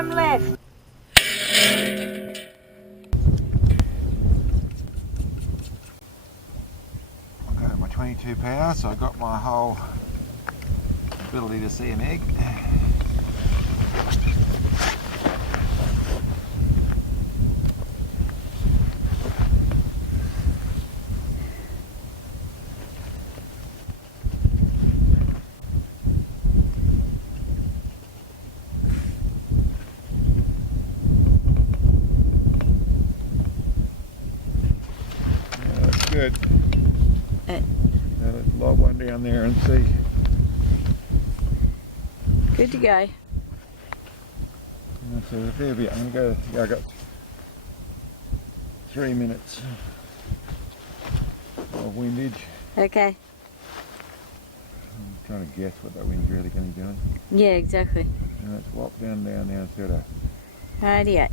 bottom left. I've got my 22 power, so I've got my whole ability to see an egg. Good. Now let's lob one down there and see. Good to go. So a fair bit. I'm going to go. Yeah, I got 3 minutes of windage. Okay. I'm trying to guess what that wind's really going to be doing. Yeah, exactly. And let's walk down instead of. Rightio.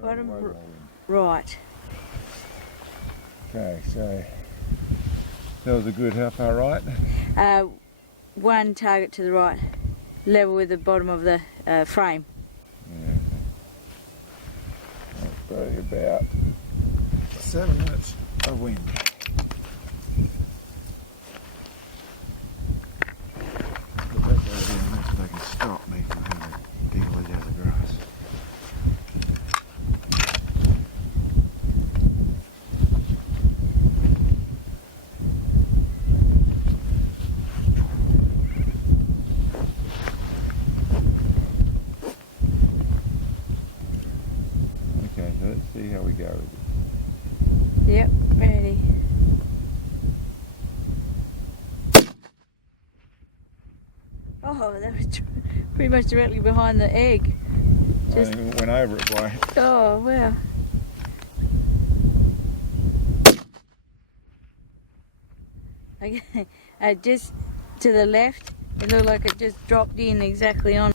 Bottom right. Okay, so that was a good, how far right? One target to the right, level with the bottom of the frame. Yeah, that's probably about 7 minutes of wind. Put that over there so they can stop me from having to deal with out of the grass. Okay, so let's see how we go with it. Yep, ready. Oh, that was pretty much directly behind the egg. I think we went over it by. Oh, wow. Okay, just to the left, it looked like it just dropped in exactly on.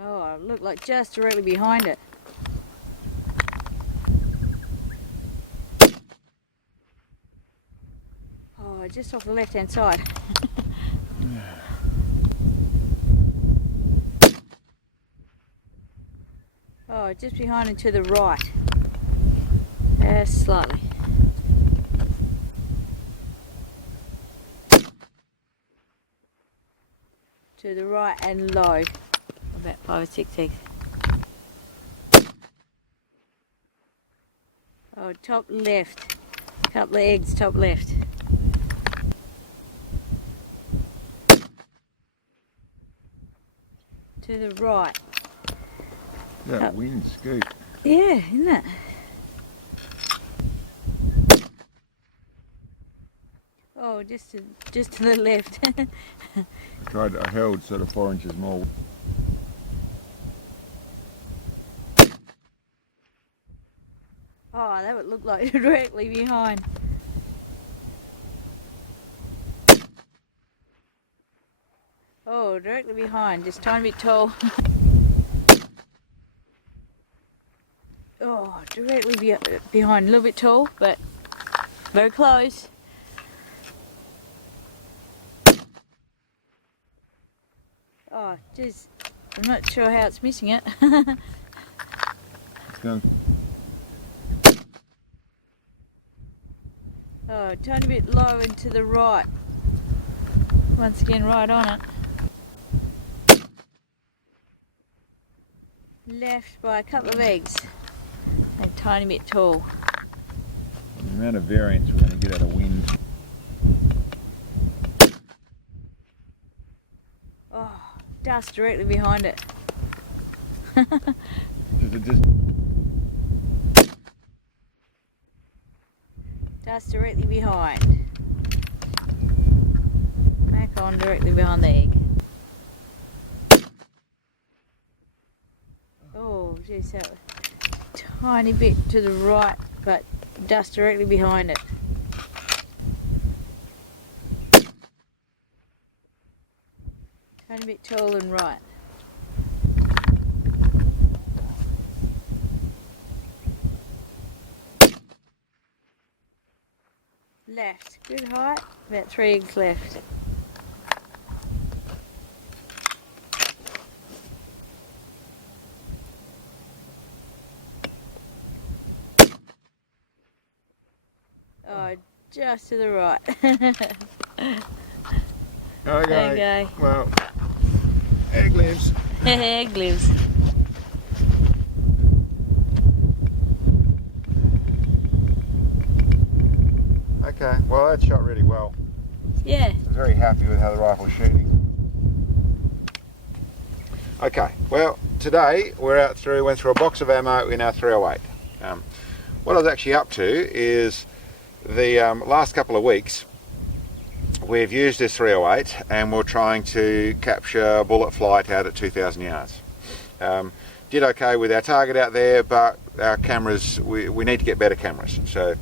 Oh, it looked like just directly behind it. Oh, just off the left-hand side. Oh, just behind and to the right. Slightly. To the right and low. About 5 or 6 eggs. Oh, top left. Couple of eggs, top left. To the right. That wind scoop. Yeah, isn't it? Oh, just to the left. I held sort of 4 inches more. Oh, that would look like directly behind. Oh, directly behind, just tiny bit tall. Oh, directly behind, a little bit tall, but very close. Oh, just, I'm not sure how it's missing it. It's going. Oh, tiny bit low and to the right. Once again, right on it. Left by a couple of eggs. And tiny bit tall. The amount of variance we're going to get out of wind. Oh, dust directly behind it. Dust directly behind. Back on directly behind the egg. Oh, geez, that was a tiny bit to the right, but dust directly behind it. Tiny bit tall and right. Left. Good height. About 3 eggs left. Oh, just to the right. Okay. Well, egg lives. Egg lives. Okay, well that shot really well. Yeah. I was very happy with how the rifle's shooting. Okay, well today went through a box of ammo in our 308. What I was actually up to is the last couple of weeks we've used this 308 and we're trying to capture bullet flight out at 2,000 yards. Did okay with our target out there, but our cameras, we need to get better cameras. So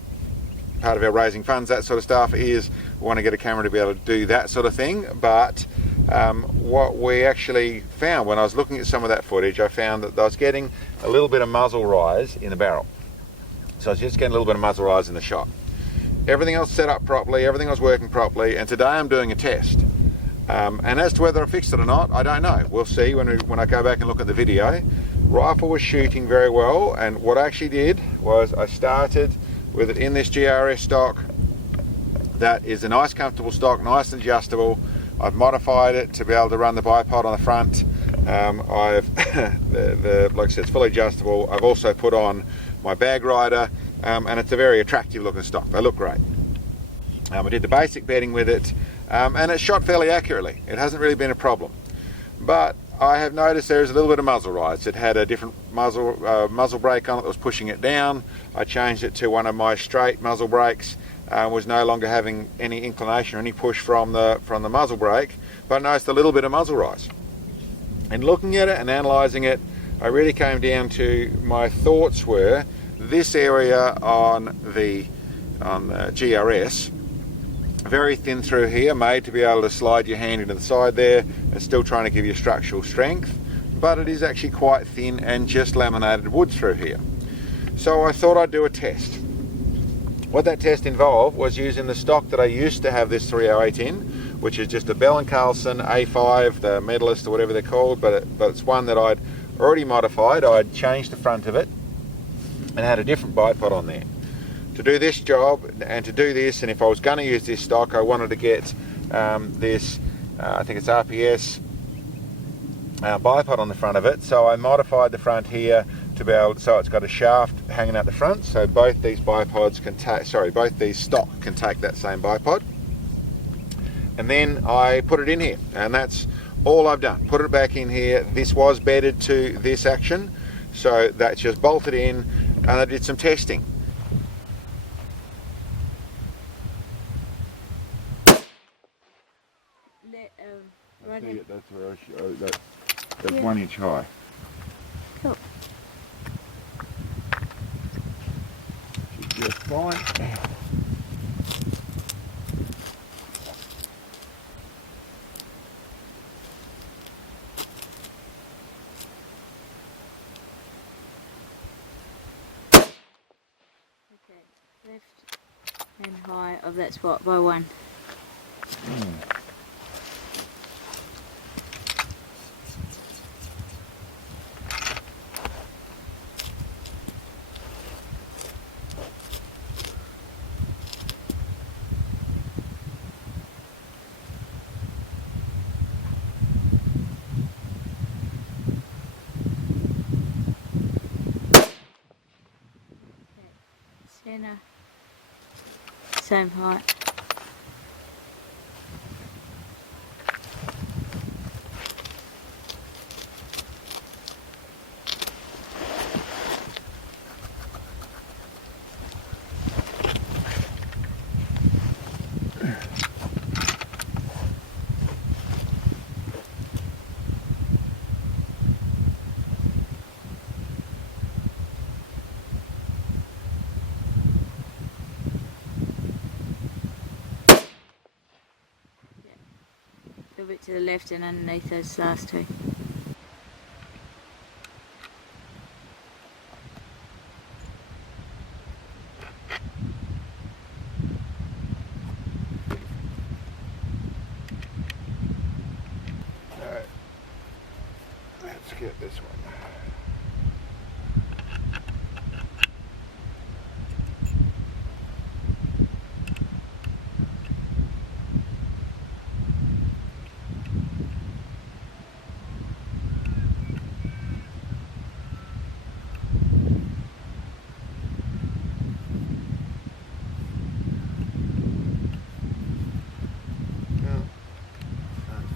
part of our raising funds, that sort of stuff, is we want to get a camera to be able to do that sort of thing. But what we actually found when I was looking at some of that footage, I found that I was getting a little bit of muzzle rise in the barrel. So I was just getting a little bit of muzzle rise in the shot. Everything else set up properly, everything was working properly, and today I'm doing a test. And as to whether I fixed it or not, I don't know. We'll see when I go back and look at the video. Rifle was shooting very well, and what I actually did was I started with it in this GRS stock. That is a nice comfortable stock, nice and adjustable. I've modified it to be able to run the bipod on the front. I've like I said, it's fully adjustable. I've also put on my bag rider, and it's a very attractive looking stock. They look great. I did the basic bedding with it, and it shot fairly accurately. It hasn't really been a problem, but I have noticed there is a little bit of muzzle rise. It had a different muzzle brake on it that was pushing it down. I changed it to one of my straight muzzle brakes. Was no longer having any inclination or any push from the muzzle brake, but I noticed a little bit of muzzle rise. And looking at it and analysing it, I really came down to my thoughts were this area on the GRS, very thin through here, made to be able to slide your hand into the side there, and still trying to give you structural strength, but it is actually quite thin and just laminated wood through here. So I thought I'd do a test. What that test involved was using the stock that I used to have this 308 in, which is just a Bell and Carlson A5, the Medalist or whatever they're called, but it's one that I'd already modified. I'd changed the front of it and had a different bipod on there. To do this job and to do this, and if I was going to use this stock, I wanted to get this, I think it's RPS bipod on the front of it, so I modified the front here to be able, so it's got a shaft hanging out the front, so both these bipods can take, both these stock can take that same bipod. And then I put it in here, and that's all I've done. Put it back in here. This was bedded to this action, so that's just bolted in, and I did some testing. Right See in. it, that's where I show that. That's Yeah. 1 inch high. Cool. Should just fine. Okay. Left and high of that spot by 1. Center. Same height. A bit to the left and underneath those last 2. get this one.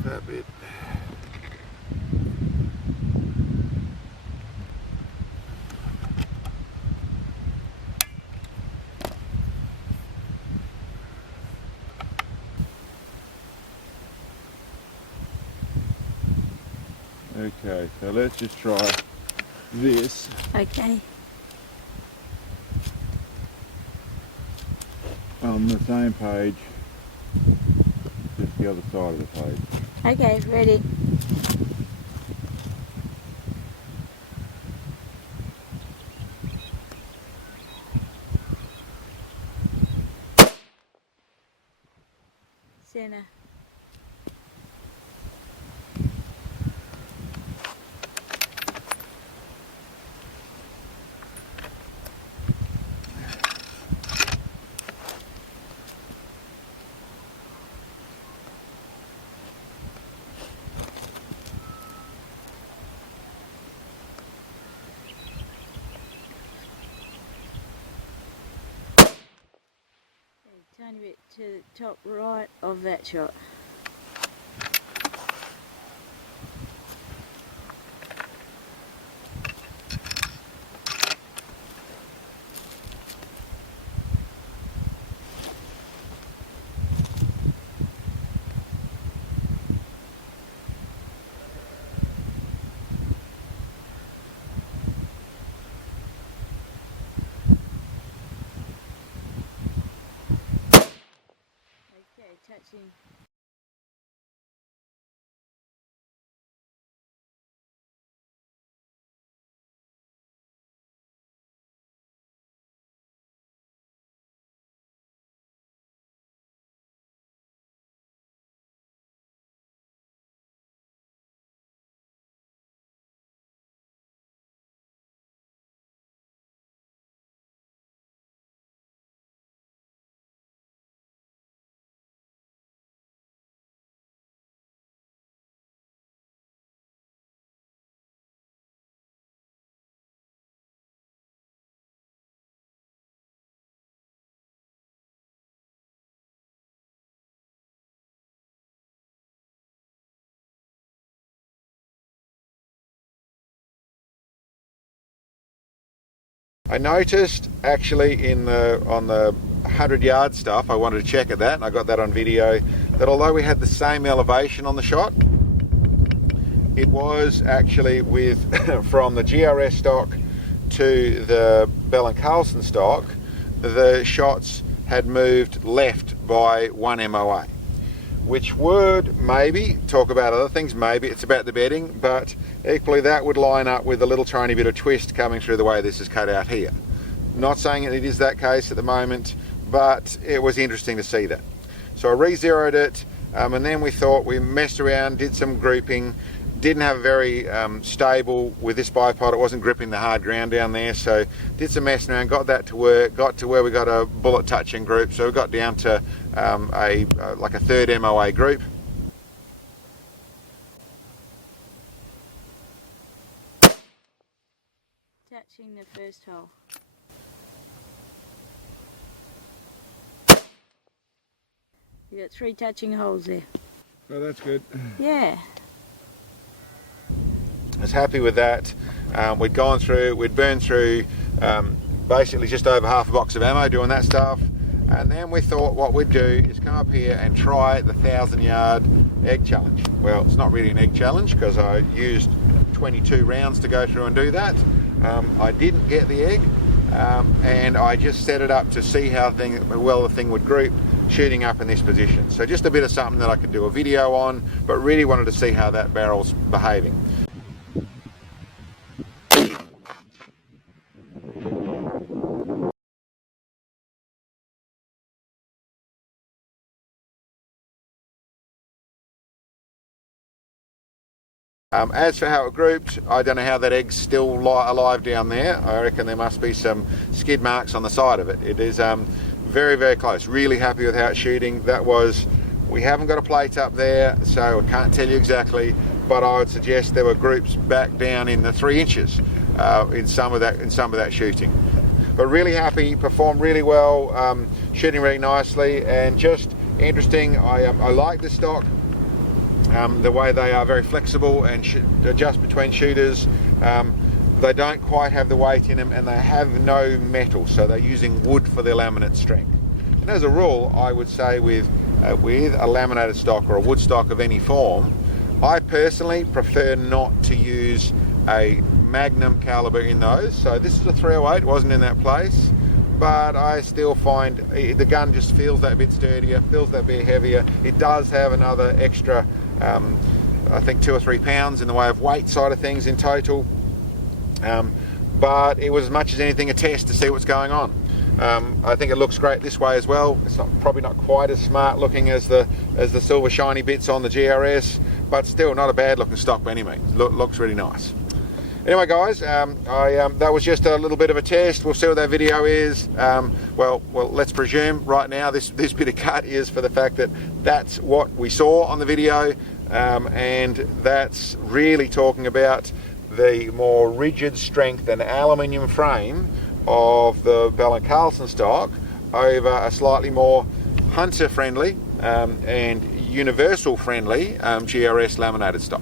That bit. Okay, so let's just try this. Okay. On the same page, just the other side of the page. Okay, ready. Center. Tiny bit to the top right of that shot. Okay, touching. I noticed actually on the 100-yard stuff, I wanted to check at that, and I got that on video, that although we had the same elevation on the shot, it was actually with from the GRS stock to the Bell and Carlson stock, the shots had moved left by 1 MOA, which would maybe talk about other things. Maybe it's about the bedding, but equally that would line up with a little tiny bit of twist coming through the way this is cut out here. Not saying it is that case at the moment, but it was interesting to see that. So I re-zeroed it, and then we thought, we messed around, did some grouping, didn't have a very stable with this bipod, it wasn't gripping the hard ground down there, so did some messing around, got that to work, got to where we got a bullet touching group, so we got down to like a third MOA group. Touching the first hole. You got 3 touching holes there. Oh, that's good. Yeah. I was happy with that. We'd gone through, we'd burned through basically just over half a box of ammo doing that stuff, and then we thought what we'd do is come up here and try the 1,000-yard egg challenge. Well, it's not really an egg challenge because I used 22 rounds to go through and do that. I didn't get the egg, and I just set it up to see how well the thing would group shooting up in this position. So just a bit of something that I could do a video on, but really wanted to see how that barrel's behaving. As for how it grouped, I don't know how that egg's still alive down there. I reckon there must be some skid marks on the side of it. It is very, very close. Really happy with how it's shooting. We haven't got a plate up there, so I can't tell you exactly, but I would suggest there were groups back down in the 3 inches in some of that shooting. But really happy, performed really well, shooting really nicely, and just interesting. I like the stock. The way they are very flexible and adjust between shooters. They don't quite have the weight in them, and they have no metal, so they're using wood for their laminate strength. And as a rule, I would say with a laminated stock or a wood stock of any form, I personally prefer not to use a magnum caliber in those. So this is a 308, wasn't in that place, but I still find the gun just feels that bit sturdier, feels that bit heavier. It does have another extra I think 2 or 3 pounds in the way of weight side of things in total, but it was as much as anything a test to see what's going on. I think it looks great this way as well. It's probably not quite as smart looking as the silver shiny bits on the GRS, but still not a bad looking stock by any means. Looks really nice. Anyway guys, that was just a little bit of a test. We'll see what that video is. Well, let's presume right now this bit of cut is for the fact that that's what we saw on the video, and that's really talking about the more rigid strength and aluminium frame of the Bell and Carlson stock over a slightly more hunter friendly and universal friendly GRS laminated stock.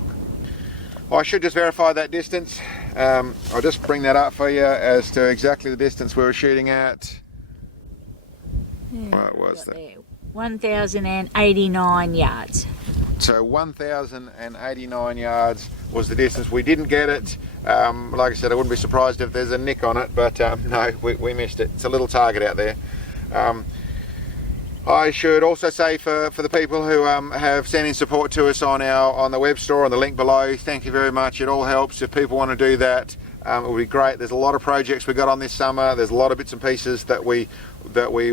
I should just verify that distance. I'll just bring that up for you as to exactly the distance we were shooting at. What was that? 1,089 yards. So 1,089 yards was the distance. We didn't get it. Like I said, I wouldn't be surprised if there's a nick on it, but no, we missed it. It's a little target out there. I should also say for the people who have sent in support to us on the web store, on the link below, thank you very much. It all helps. If people want to do that, it would be great. There's a lot of projects we got on this summer. There's a lot of bits and pieces that we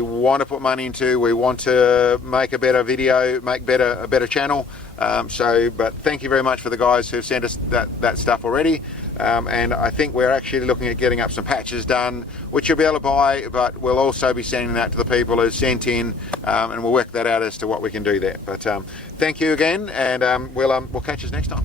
want to put money into. We want to make a better video, make a better channel. But thank you very much for the guys who've sent us that stuff already. And I think we're actually looking at getting up some patches done, which you'll be able to buy, but we'll also be sending that to the people who sent in, and we'll work that out as to what we can do there. But thank you again, and we'll catch us next time.